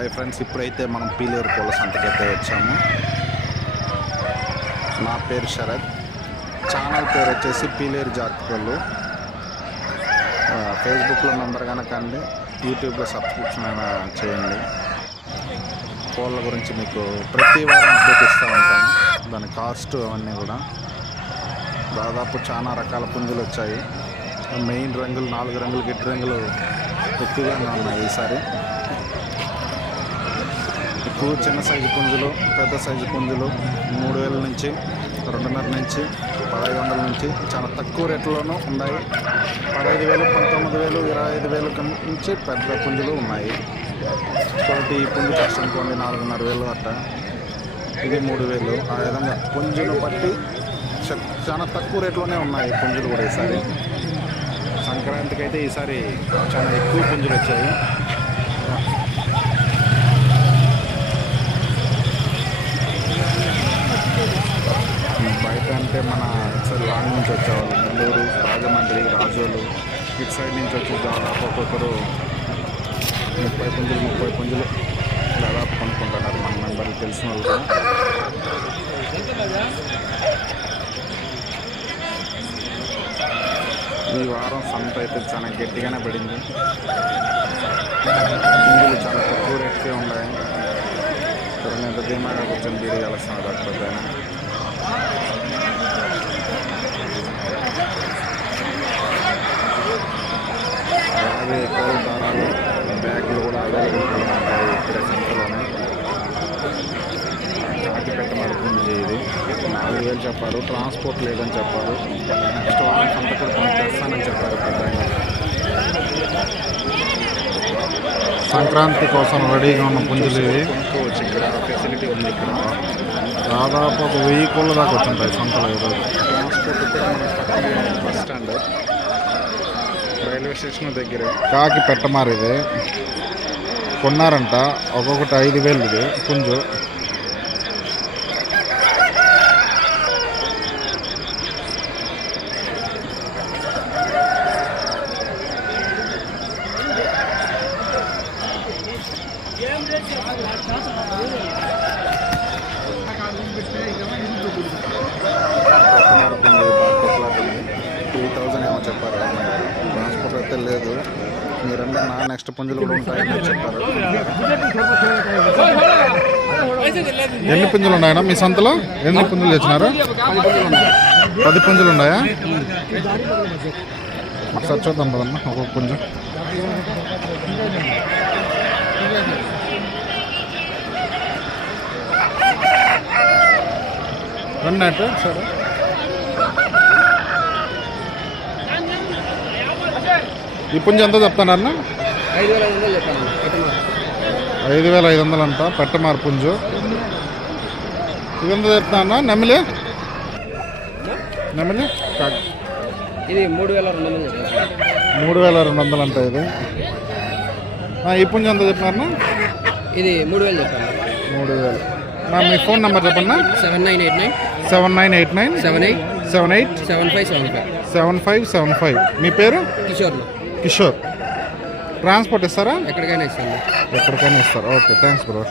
Hi friends ఇప్పుడైతే మనం పీలేరు కోళ్ళ సంతకైతే వచ్చాము. నా పేరు శరత్. ఛానల్ పేరు వచ్చేసి పీలేరు జాతి ఫేస్బుక్లో మెంబర్ కనుకండి యూట్యూబ్లో సబ్స్క్రిప్షన్ అయినా చేయండి. కోళ్ళ గురించి మీకు ప్రతి వారం అప్డేట్ ఇస్తూ ఉంటాను దాని కాస్ట్ అవన్నీ కూడా. దాదాపు చాలా రకాల పుంజులు వచ్చాయి. మెయిన్ రంగులు నాలుగు రంగులు గిట్టి రంగులు ఎక్కువగానే ఉన్నాయి ఈసారి. ఎక్కువ చిన్న సైజు పుంజులు పెద్ద సైజు పుంజులు మూడు వేల నుంచి రెండున్నర నుంచి పదహైదు వందల నుంచి చాలా తక్కువ రేట్లోనూ ఉన్నాయి. పదహైదు వేలు పంతొమ్మిది వేలు ఇరవై ఐదు వేలు నుంచి పెద్ద పుంజులు ఉన్నాయి. కాబట్టి ఈ పుంజు కాస్ట్ అనుకోండి నాలుగున్నర వేలు అట్ట. ఇది మూడు వేలు. ఆ విధంగా పుంజును బట్టి చ- చాలా తక్కువ రేట్లోనే ఉన్నాయి పుంజులు కూడా ఈసారి. సంక్రాంతికి అయితే ఈసారి చాలా ఎక్కువ పుంజులు వచ్చాయి. అంటే మన ఇటు సైడ్ లాంగ్ నుంచి వచ్చేవాళ్ళు నెల్లూరు రాజమండ్రి రాజోలు ఇటు సైడ్ నుంచి వచ్చి దాదాపు ఒక్కొక్కరు ముప్పై పుంజులు ముప్పై పుంజులు దాదాపు కొనుక్కుంటున్నారు మన మెంబర్లు తెలిసిన వాళ్ళు ఈ వారం సంత అయితే చాలా గట్టిగానే పడింది. పుంజులు చాలా తక్కువ రేట్కే ఉన్నాయి. ఎంత ధీమాగా కూర్చొని బీడీ కలుస్తున్నారు కాకపోతే అలాగే కోళ్ళ దారాలు బ్యాగులు కూడా అవైలబుల్ ఉంటాయి ఇక్కడ సంతలోనే కాకి పెట్ట ఇది నాలుగు వేలు చెప్పారు ట్రాన్స్పోర్ట్ లేదని చెప్పారు నెక్స్ట్ వారం సంత కూడా తెస్తానని చెప్పారు పెద్ద సంక్రాంతి కోసం రెడీగా ఉన్న పుంజులు ఇవి. ఇక్కడ ఫెసిలిటీ ఉంది ఇక్కడ. దాదాపు ఒక వెయ్యి కోళ్ళ దాకా వచ్చింటాయి సంతలో ఈరోజు ట్రాన్స్పోర్ట్ కూడా మన పక్కనే బస్ స్టాండ్. రైల్వే స్టేషన్ దగ్గర. కాకి పెట్టమారు ఇది కొన్నారంట. ఒక్కొక్కటి ఐదు వేలు ఇది పుంజు త్రీ థౌజండ్ ఏమో చెప్పారు ట్రాన్స్పోర్ట్ అయితే లేదు మీరంటే నా నెక్స్ట్ పుంజులు కూడా ఉంటాయని చెప్పారు ఎన్ని పుంజులు ఉన్నాయన్నా? మీ సంతలో ఎన్ని పుంజులు తెచ్చినారు? పది పుంజులు ఉన్నాయా? ఒకసారి చూద్దాం కదమ్మా ఒక్కొక్క పుంజు. రన్నట్టు సరే. ఈ పుంజు ఎంత చెప్తానన్నా ఐదు వేల ఐదు వందలు అంట పెట్టమారు పుంజు. ఇది ఎంత చెప్తా అన్న? నెమిలి? నెమిలి? కాకి. ఇది మూడు వేల రెండు వందలు మూడు వేల రెండు వందలు అంట ఇది. పుంజు ఎంత చెప్పినారన్నా? ఇది మూడు వేలు చెప్పాను మూడు వేలు. నా మీ ఫోన్ నెంబర్ చెప్పన్నా seven nine eight nine. Seven nine eight nine. Seven eight. Seven eight. Seven five seven five. Seven five seven five. మీ పేరు? కిషోర్లో. కిషోర్. ట్రాన్స్పోర్ట్ ఇస్తారా? ఎక్కడికైనా ఇస్తాను. ఎక్కడికైనా ఇస్తారు? Okay thanks bro.